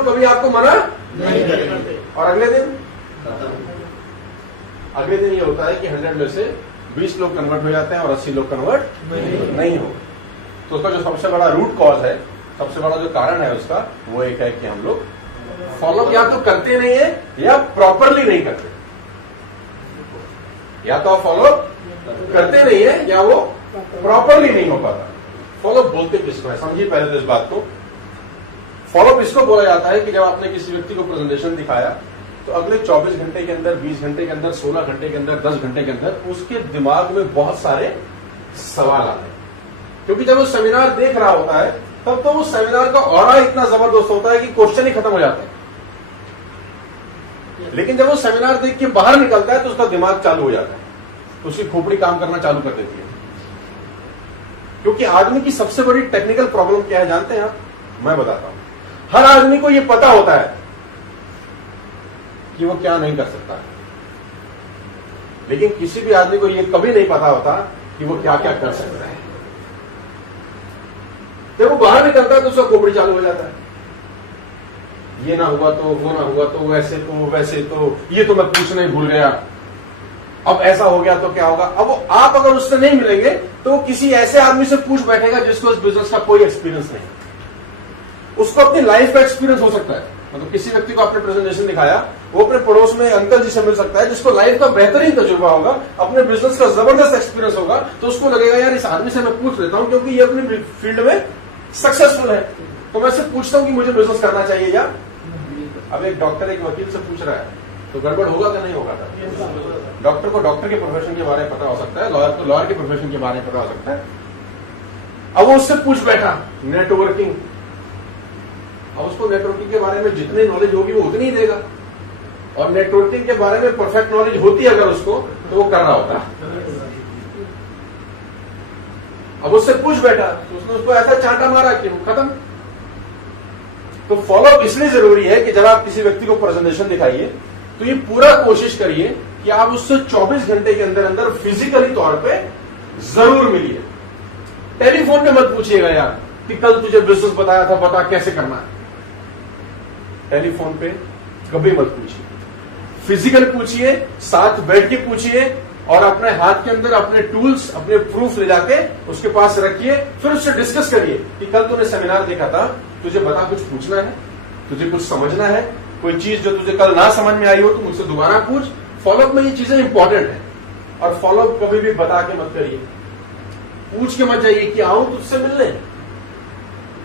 लोग कभी आपको मना नहीं करेंगे। और अगले दिन ये होता है कि 100 में से 20 लोग कन्वर्ट हो जाते हैं और 80 लोग कन्वर्ट नहीं हो। तो उसका जो सबसे बड़ा रूट कॉज है, सबसे बड़ा जो कारण है उसका, वो एक है कि हम लोग फॉलो या तो करते नहीं है या प्रॉपरली नहीं करते। या तो आप फॉलो करते नहीं है या वो प्रॉपरली नहीं हो पाता। फॉलो बोलते किसको है, समझिए पहले तो इस बात को। फॉलो इसको बोला जाता है कि जब आपने किसी व्यक्ति को प्रेजेंटेशन दिखाया तो अगले 24 घंटे के अंदर, 20 घंटे के अंदर, 16 घंटे के अंदर, 10 घंटे के अंदर उसके दिमाग में बहुत सारे सवाल आते हैं। क्योंकि जब वो सेमिनार देख रहा होता है तब तो वो सेमिनार का ऑरा इतना जबरदस्त होता है कि क्वेश्चन ही खत्म हो जाते हैं। लेकिन जब वो सेमिनार देख के बाहर निकलता है तो उसका दिमाग चालू हो जाता है, तो उसकी खोपड़ी काम करना चालू कर देती है। क्योंकि आदमी की सबसे बड़ी टेक्निकल प्रॉब्लम क्या है जानते हैं आप? मैं बताता हूं। हर आदमी को यह पता होता है कि वो क्या नहीं कर सकता, लेकिन किसी भी आदमी को यह कभी नहीं पता होता कि वो क्या क्या कर सकता है। जब वो बाहर निकलता है तो उसका खोपड़ी चालू हो जाता है। ये ना हुआ तो वो ना हुआ तो वैसे तो वैसे तो ये तो मैं पूछना ही भूल गया, अब ऐसा हो गया तो क्या होगा। अब आप अगर उससे नहीं मिलेंगे तो किसी ऐसे आदमी से पूछ बैठेगा जिसको इस बिजनेस का कोई एक्सपीरियंस नहीं, उसको अपनी लाइफ का एक्सपीरियंस हो सकता है। मतलब किसी व्यक्ति को आपने प्रेजेंटेशन दिखाया, वो अपने पड़ोस में अंकल जी से मिल सकता है जिसको लाइफ का बेहतरीन तजुर्बा होगा, अपने बिजनेस का जबरदस्त एक्सपीरियंस होगा, तो उसको लगेगा यार इस आदमी से मैं पूछ लेता हूं क्योंकि ये अपनी फील्ड में सक्सेसफुल है, तो मैं इससे पूछता हूं कि मुझे बिजनेस करना चाहिए या। अब एक डॉक्टर एक वकील से पूछ रहा है तो गड़बड़ होगा कि नहीं होगा? डॉक्टर को डॉक्टर के प्रोफेशन के बारे में पता हो सकता है, लॉयर को लॉयर के प्रोफेशन के बारे में पता हो सकता है। अब वो उससे पूछ बैठा नेटवर्किंग, अब उसको नेटवर्किंग के बारे में जितनी नॉलेज होगी वो उतनी ही देगा, और नेटवर्किंग के बारे में परफेक्ट नॉलेज होती है अगर उसको तो वो कर रहा होता। अब उससे पूछ बैठा तो उसने उसको ऐसा चांटा मारा कि वो खत्म। तो फॉलोअप इसलिए जरूरी है कि जब आप किसी व्यक्ति को प्रेजेंटेशन दिखाइए तो ये पूरा कोशिश करिए कि आप उससे 24 घंटे के अंदर अंदर फिजिकली तौर पे जरूर मिलिए। टेलीफोन पे मत पूछिएगा यार कि कल तुझे बिजनेस बताया था, बता कैसे करना है। टेलीफोन पे कभी मत पूछिए, फिजिकल पूछिए, साथ बैठ के पूछिए, और अपने हाथ के अंदर अपने टूल्स, अपने प्रूफ ले जाके उसके पास रखिए। फिर उससे डिस्कस करिए कि कल तूने सेमिनार देखा था, तुझे बता कुछ पूछना है, तुझे कुछ समझना है, कोई चीज जो तुझे कल ना समझ में आई हो तो मुझसे दोबारा पूछ। फॉलोअप में ये चीजें इंपॉर्टेंट है, और फॉलोअप कभी भी बता के मत करिए, पूछ के मत जाइए कि आऊं तुझसे मिलने।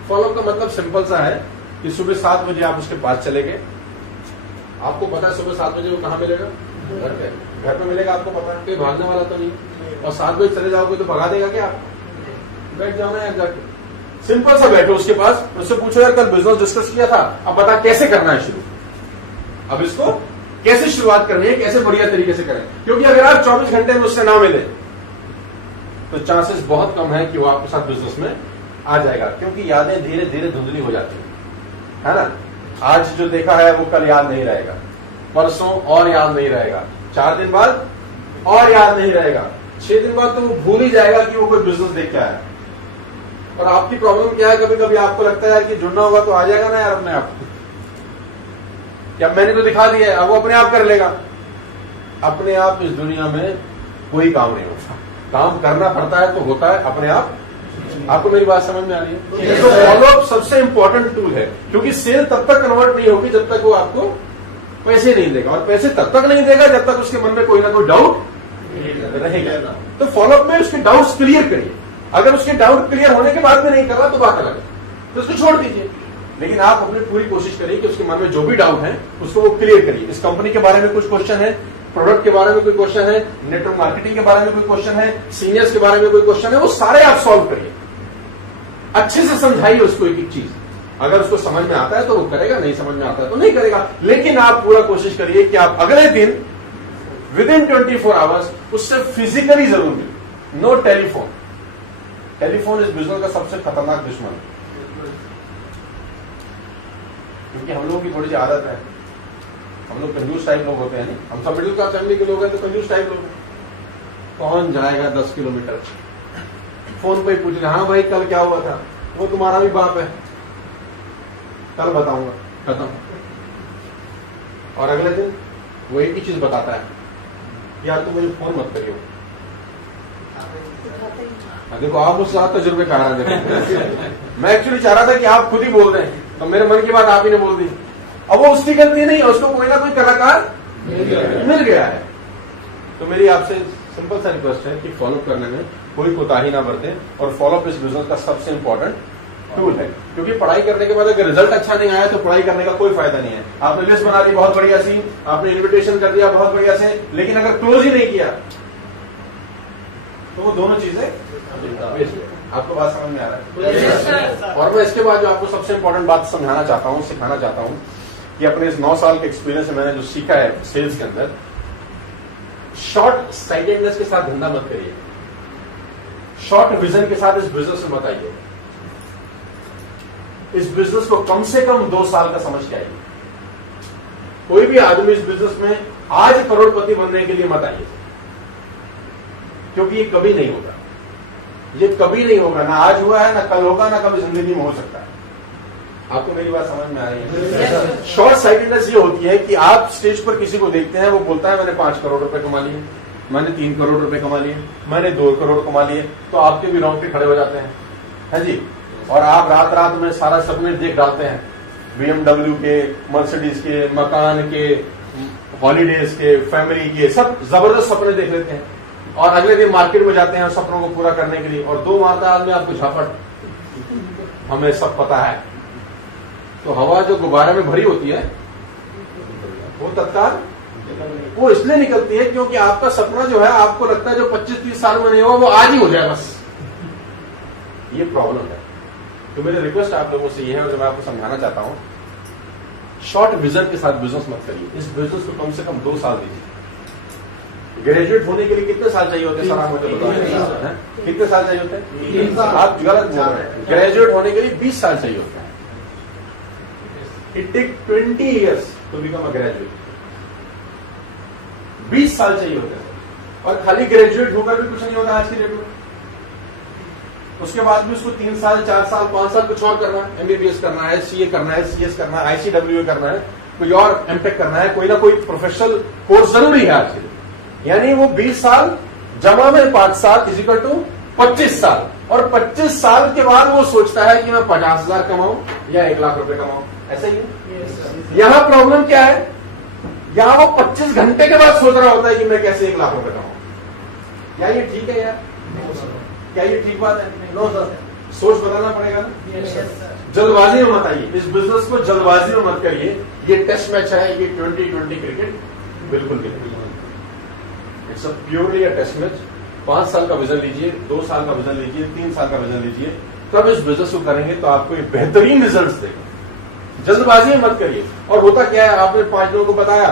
फॉलोअप का मतलब सिंपल सा है कि सुबह 7 बजे आप उसके पास चले गए, आपको पता है सुबह 7 बजे वो कहां मिलेगा? घर पे मिलेगा, आपको पता है, कोई भागने वाला तो नहीं। और 7 बजे चले जाओगे तो भगा देगा क्या? आप बैठ जाओ ना यार जाके, सिंपल सा बैठो उसके पास, उससे पूछो यार कल बिजनेस डिस्कस किया था, अब बता कैसे करना है शुरू, अब इसको कैसे शुरुआत करनी है, कैसे बढ़िया तरीके से करें। क्योंकि अगर आप 24 घंटे में उससे ना मिले तो चांसेस बहुत कम है कि वो आपके साथ बिजनेस में आ जाएगा, क्योंकि यादें धीरे धीरे धुंधली हो जाती है ना। आज जो देखा है वो कल याद नहीं रहेगा, परसों और याद नहीं रहेगा, 4 दिन बाद और याद नहीं रहेगा, 6 दिन बाद तो वो भूल ही जाएगा कि वो कोई बिजनेस देख के आया। और आपकी प्रॉब्लम क्या है, कभी कभी आपको लगता है कि जुड़ना होगा तो आ जाएगा ना यार अपने आप, क्या मैंने तो दिखा दिया है, अब वो अपने आप कर लेगा। अपने आप इस दुनिया में कोई काम नहीं होता, काम करना पड़ता है तो होता है अपने आप। आपको मेरी बात समझ में आ रही है? तो फॉलोअप सबसे इंपॉर्टेंट टूल है, क्योंकि सेल तब तक कन्वर्ट नहीं होगी जब तक वो आपको पैसे नहीं देगा, और पैसे तब तक नहीं देगा जब तक उसके मन में कोई ना कोई डाउट रहेगा। तो फॉलोअप में उसके डाउट्स क्लियर करिए। अगर उसके डाउट क्लियर होने के बाद में नहीं कर रहा तो बात अलग है, तो उसको छोड़ दीजिए। लेकिन आप अपनी पूरी कोशिश करिए कि उसके मन में जो भी डाउट है उसको वो क्लियर करिए। इस कंपनी के बारे में कुछ क्वेश्चन है, प्रोडक्ट के बारे में कोई क्वेश्चन है, नेटवर्क मार्केटिंग के बारे में कोई क्वेश्चन है, सीनियर्स के बारे में कोई क्वेश्चन है, वो सारे आप सॉल्व करिए। अच्छे से समझाइए उसको एक एक चीज। अगर उसको समझ में आता है तो वो करेगा, नहीं समझ में आता है तो नहीं करेगा। लेकिन आप पूरा कोशिश करिए कि आप अगले दिन विदिन 24 आवर्स उससे फिजिकली जरूर मिले। No telephone. टेलीफोन इस बिजनेस का सबसे खतरनाक दुश्मन है, क्योंकि हम लोगों की थोड़ी सी आदत है, हम लोग कंजूस टाइप लोग होते हैं। नहीं, हम सब मिडिल क्लास फैमिली के लोग हैं तो कंजूस टाइप लोग हैं। कौन जाएगा 10 किलोमीटर फोन पे ही पूछ रहे, हाँ भाई कल क्या हुआ था, वो तुम्हारा भी बाप है, कल बताऊंगा। खत्म। और अगले दिन वो एक ही चीज बताता है, यार तुम मुझे फोन मत करियो। देखो आप मुझसे ज्यादा तजुर्बे का रहा है। मैं एक्चुअली चाह रहा था कि आप खुद ही बोल रहे हैं, तो मेरे मन की बात आप ही ने बोल दी। अब वो उसकी गलती नहीं है, उसको कोई ना कोई कलाकार मिल गया है। तो मेरी आपसे सिंपल सा रिक्वेस्ट है कि फॉलो करने में कोई कोताही ना बरते, और फॉलोअप इस बिजनेस का सबसे इंपॉर्टेंट टूल है। क्योंकि पढ़ाई करने के बाद अगर रिजल्ट अच्छा नहीं आया तो पढ़ाई करने का कोई फायदा नहीं है। आपने लिस्ट बना ली बहुत बढ़िया सी, आपने इन्विटेशन कर दिया बहुत बढ़िया से, लेकिन अगर क्लोज ही नहीं किया तो वो दोनों चीजें वेस्ट है। आपको बात समझ में आ रहा है? और मैं इसके बाद जो आपको सबसे इंपॉर्टेंट बात समझाना चाहता हूं, सिखाना चाहता हूं कि अपने इस 9 साल के एक्सपीरियंस में मैंने जो सीखा है सेल्स के अंदर, शॉर्ट साइटेडनेस के साथ धंधा मत करिए, शॉर्ट विजन के साथ इस बिजनेस में मत आइए। इस बिजनेस को कम से कम 2 साल का समझ के आइए। कोई भी आदमी इस बिजनेस में आज करोड़पति बनने के लिए मत आइए, क्योंकि ये कभी नहीं होगा। ये कभी नहीं होगा, ना आज हुआ है, ना कल होगा, ना कभी जिंदगी में हो सकता है। आपको मेरी बात समझ में आ रही है? शॉर्ट साइटेडनेस ये होती है कि आप स्टेज पर किसी को देखते हैं, वो बोलता है मैंने 5 करोड़ रुपए कमा लिए, मैंने 3 करोड़ रुपए कमा लिए, मैंने 2 करोड़ कमा लिए, तो आपके भी रोंगटे खड़े हो जाते हैं, है जी। और आप रात रात में सारा सपने देख डालते हैं, BMW के, मर्सिडीज के, मकान के, हॉलीडेज के, फैमिली के, सब जबरदस्त सपने देख लेते हैं। और अगले दिन मार्केट में जाते हैं सपनों को पूरा करने के लिए, और 2 मारता आदमी आपको झापट, हमें सब पता है। तो हवा जो गुब्बारे में भरी होती है वो तत्काल वो इसलिए निकलती है क्योंकि आपका सपना जो है, आपको लगता है जो 25-30 साल में नहीं हुआ वो आज ही हो जाए बस। ये प्रॉब्लम है। तो मेरी रिक्वेस्ट आप लोगों से ये है, जो मैं आपको समझाना चाहता हूं, शॉर्ट विजन के साथ बिजनेस मत करिए। इस बिजनेस को कम से कम 2 साल दीजिए। ग्रेजुएट होने के लिए कितने साल चाहिए होते हैं सर? आप मुझे बताएं, कितने साल चाहिए होते हैं? 3 साल। आप गलत बोल रहे हैं। ग्रेजुएट होने के लिए 20 साल चाहिए होता है। It take 20 years to become a graduate. 20 साल चाहिए होते हैं। और खाली ग्रेजुएट होकर भी कुछ नहीं होता आज की डेट में। उसके बाद भी उसको 3 साल, 4 साल, 5 साल कुछ और करना है। MBBS करना है, CA करना है, CS करना है, ICWA करना है, कोई और MTech करना है, कोई ना कोई प्रोफेशनल कोर्स जरूरी है आज के लिए। यानी वो 20 साल जमा में 5 साल इजिकल टू 25 साल। और 25 साल के बाद वो सोचता है कि मैं 50,000 कमाऊं या 1 लाख रुपए कमाऊं। ऐसा ही है। यहां प्रॉब्लम क्या है? यहां वो 25 घंटे के बाद सोच रहा होता है कि मैं कैसे 1 लाख रुपए कमाऊं। क्या ये ठीक है यार? क्या ये ठीक बात है? नो सर, सोच बदलना पड़ेगा ना। जल्दबाजी में मत आइए। इस बिजनेस को जल्दबाजी में मत करिए। ये टेस्ट मैच है, ये 2020 क्रिकेट बिल्कुल भी नहीं। It's purely a test match. 5 साल का विजन लीजिए, 2 साल का विजन लीजिए, 3 साल का विजन लीजिए। तब इस बिजनेस को करेंगे तो आपको एक बेहतरीन रिजल्ट देगा। जल्दबाजी में मत करिए। और होता क्या है, आपने 5 लोगों को बताया,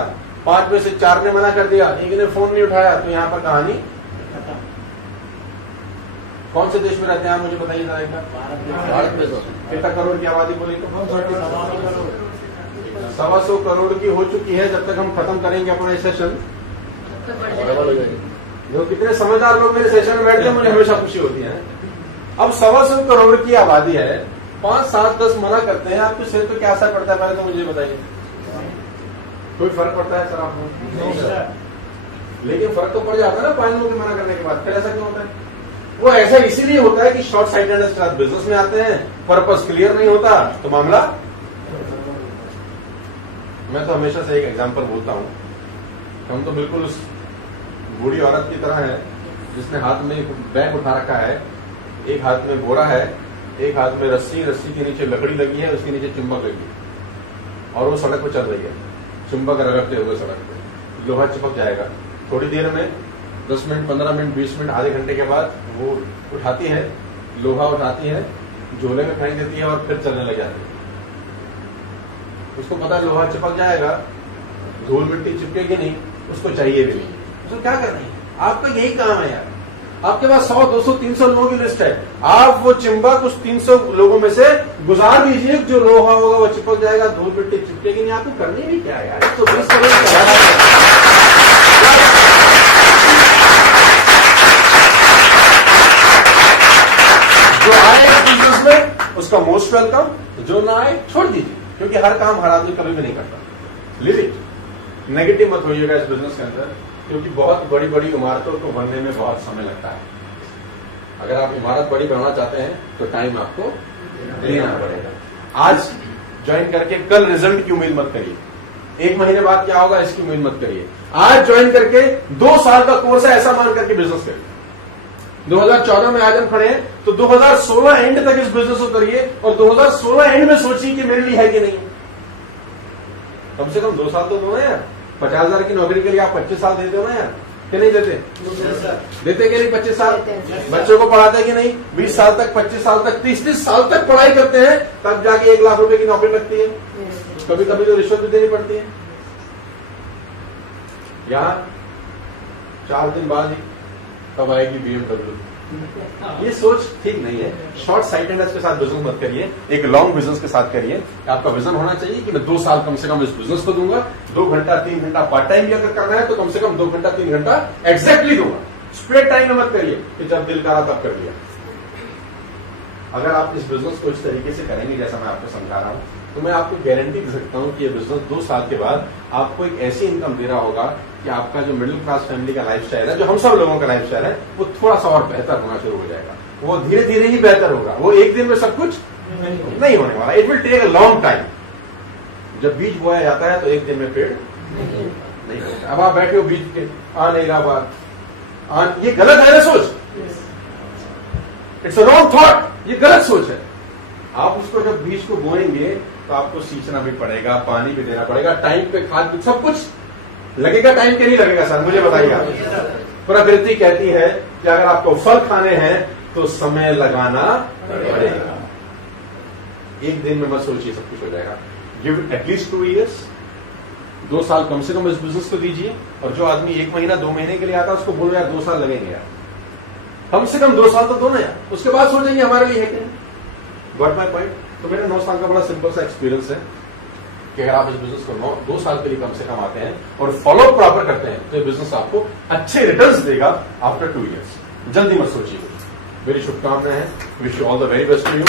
5 में से 4 ने मना कर दिया, एक ने फोन नहीं उठाया, तो यहां पर कहानी खत्म। कौन से देश में रहते हैं आप मुझे बताइए जरा एक बार। भारत में। कितना करोड़ की आबादी बोली तो? 125 करोड़ की हो चुकी है। जब तक हम खत्म करेंगे अपना सेशन, जो कितने समझदार लोग मेरे सेशन में बैठते हैं, मुझे हमेशा खुशी होती है। अब 125 करोड़ की आबादी है, 5, 7, 10 मना करते हैं, आपके सिर पे क्या असर पड़ता है पहले तो मुझे बताइए। कोई फर्क पड़ता है सर आपको? लेकिन फर्क तो पड़ जाता है ना 5 लोगों के मना करने के बाद। फिर ऐसा क्यों होता है? वो ऐसा इसीलिए होता है कि शॉर्ट साइटेडनेस के साथ बिजनेस में आते हैं, पर्पस क्लियर नहीं होता तो मामला। मैं तो हमेशा से एक एग्जांपल बोलता हूं, हम तो बिल्कुल उस बूढ़ी औरत की तरह है जिसने हाथ में एक बैग उठा रखा है, एक हाथ में बोरा है, एक हाथ में रस्सी, रस्सी के नीचे लकड़ी लगी है, उसके नीचे चुंबक लगी है और वो सड़क पर चल रही है, चुंबक रगड़ते हुए सड़क पे। लोहा चिपक जाएगा थोड़ी देर में, 10 मिनट, 15 मिनट, 20 मिनट, आधे घंटे के बाद वो उठाती है, लोहा उठाती है, झोले में फेंक देती है और फिर चलने लग जाती है। उसको पता है लोहा चिपक जाएगा, धूल मिट्टी चिपकेगी नहीं, उसको चाहिए भी नहीं। उसको क्या करना है? आपका यही काम है यार। आपके पास 100, 200, 300 लोगों की लिस्ट है, आप वो चिंबक उस 300 लोगों में से गुजार दीजिए। जो लोहा होगा वो चिपक जाएगा, धूल मिट्टी चिपकेगी नहीं। आपको करनी भी क्या है यार? तो 20 करोड़ जो आए बिजनेस में उसका मोस्ट वेलकम, जो ना आए छोड़ दीजिए। क्योंकि हर काम हर आदमी कभी भी नहीं करता। Live it. नेगेटिव मत होइएगा इस बिजनेस के अंदर, क्योंकि बहुत बड़ी बड़ी इमारतों को बनने में बहुत समय लगता है। अगर आप इमारत बड़ी बनाना चाहते हैं तो टाइम आपको लेना पड़ेगा। आज ज्वाइन करके कल रिजल्ट की उम्मीद मत करिए, 1 महीने बाद क्या होगा इसकी उम्मीद मत करिए। आज ज्वाइन करके 2 साल का कोर्स है ऐसा मान करके बिजनेस करिए। 2014 में आज हम खड़े हैं तो 2016 एंड तक इस बिजनेस को करिए और 2016 एंड में सोचिए कि मेरे लिए है कि नहीं। कम से कम 2 साल तो दो ना यार। 50,000 की नौकरी के लिए आप 25 साल देते हो ना यार, कि नहीं देते? देते कि नहीं? 25 साल बच्चों को पढ़ाते हैं कि नहीं? 20 साल तक, 25 साल तक, 30 साल तक पढ़ाई करते हैं, तब जाके 1 लाख रुपए की नौकरी लगती है। कभी कभी तो रिश्वत भी देनी पड़ती है। यहाँ 4 दिन बाद ही कब आएगी BMW। ये सोच ठीक नहीं है। शॉर्ट साइटेडनेस के साथ बिजनेस मत करिए, एक लॉन्ग बिजनेस के साथ करिए। आपका विजन होना चाहिए कि मैं 2 साल कम से कम इस बिजनेस को दूंगा। 2 घंटा 3 घंटा पार्ट टाइम भी अगर करना है तो कम से कम 2 घंटा 3 घंटा एग्जैक्टली दूंगा। स्प्रेड टाइम में मत करिए कि जब दिल करा तब कर लिया। अगर आप इस बिजनेस को इस तरीके से करेंगे जैसा मैं आपको समझा रहा हूं, तो मैं आपको गारंटी दे सकता हूं कि ये बिजनेस 2 साल के बाद आपको एक ऐसी इनकम दे रहा होगा कि आपका जो मिडिल क्लास फैमिली का लाइफस्टाइल है, जो हम सब लोगों का लाइफस्टाइल है, वो थोड़ा सा और बेहतर होना शुरू हो जाएगा। वो धीरे धीरे ही बेहतर होगा, वो एक दिन में सब कुछ नहीं होने वाला। It will take a long time. जब बीज बोया जाता है तो एक दिन में पेड़ नहीं होता। अब आप बैठे हो बीज के आ नहीं रहा बात, ये गलत है ना सोच। इट्स अ रॉन्ग थॉट, ये गलत सोच है। आप उसको जब बीज को बोएंगे तो आपको सींचना भी पड़ेगा, पानी भी देना पड़ेगा, टाइम पे खाद भी, सब कुछ लगेगा। टाइम के नहीं लगेगा सर, मुझे बताइएगा। प्रकृति कहती है कि अगर आपको फल खाने हैं तो समय लगाना पड़ेगा। एक दिन में मत सोचिए सब कुछ हो जाएगा। गिव एटलीस्ट 2 years, 2 साल कम से कम इस बिजनेस को दीजिए। और जो आदमी 1 महीना 2 महीने के लिए आता है उसको बोलो यार 2 साल लगेंगे यार, कम से कम 2 साल तो दो ना यार। उसके बाद सोचेंगे हमारे लिए है कि नहीं। Got my point? तो मेरा 9 साल का बड़ा सिंपल सा एक्सपीरियंस है कि अगर आप इस बिजनेस को 2 साल के लिए कम से कम आते हैं और फॉलो प्रॉपर करते हैं तो ये बिजनेस आपको अच्छे रिटर्न्स देगा आफ्टर 2 years। जल्दी मत सोचिए। मेरी शुभकामनाएं हैं। Wish you all the very best to you.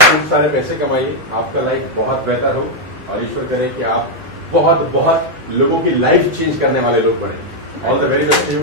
खूब सारे पैसे कमाइए, आपका लाइफ बहुत बेहतर हो और ईश्वर करे कि आप बहुत बहुत लोगों की लाइफ चेंज करने वाले लोग बने। All the very best to you.